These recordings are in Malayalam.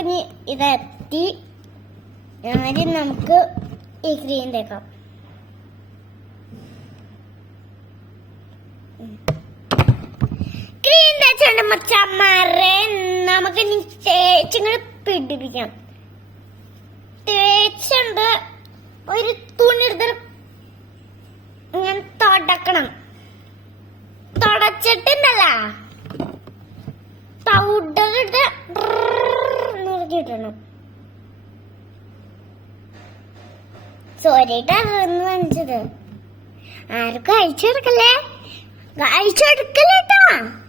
ഇനി ഇതെത്തി. ആദ്യം നമുക്ക് ഈ ക്രീം തേക്കാം. ക്രീം തേച്ചുകൊണ്ട് മച്ചന്മാരെ നമുക്ക് ഇനി തേച്ചിങ്ങനെ പിടിപ്പിക്കാം. തേച്ചുണ്ട് ഒരു തുണി എടുത്ത് ഇങ്ങനെ തുടക്കണം. തുടച്ചിട്ടുണ്ടല്ല പൗഡറിട്ട് നോക്കിയിട്ടണം. സോറിട്ടാന്ന് കാണിച്ചത്. ആർക്കും അയച്ചെടുക്കല്ലേ, അയച്ചെടുക്കല്ലേട്ടാ.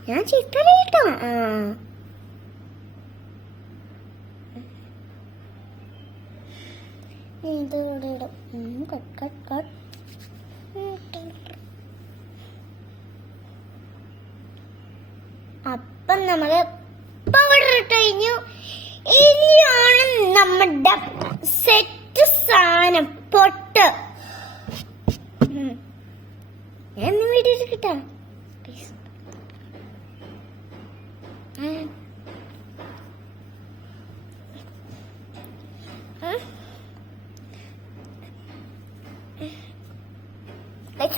ഞാൻ ചിത്രട്ടോ. ഇതോടെ ഇടും. Cut cut cut. അപ്പം നമ്മള് പൗഡർ ഇട്ട് കഴിഞ്ഞു. ഇനിയാണ് നമ്മുടെ സെറ്റ് സാധനം പൊട്ട്. ഞാൻ വീഡിയോ കിട്ടാ.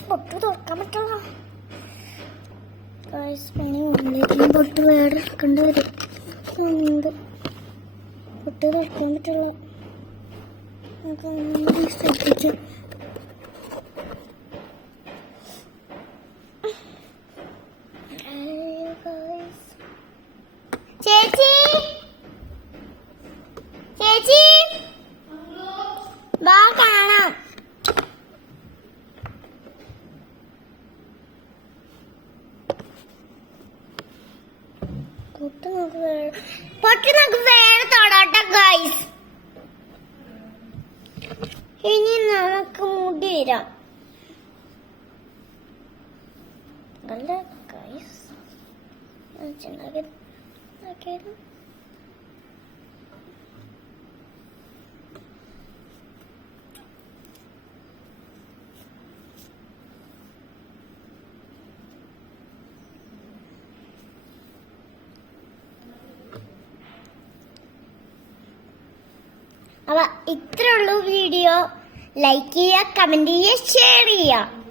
പൊട്ട് തുറക്കാൻ പറ്റുള്ള ഉള്ളിലേക്ക് പൊട്ട് വേറെ എടുക്കേണ്ടി വരും. പൊട്ട് തുറക്കാൻ പറ്റുള്ള ശ്രദ്ധിച്ചു. ചേച്ചി ചേച്ചി വാ കാണാം. പൊട്ട് നമുക്ക് വേറെ തൊടട്ടെ ഗൈസ്. ഇനി നമുക്ക് മുടി വരാം. അല്ല ഗൈസ് അപ്പൊ ഇത്രയുള്ളൂ വീഡിയോ. ലൈക്ക് ചെയ്യുക, കമന്റ് ചെയ്യുക, ഷെയർ ചെയ്യുക.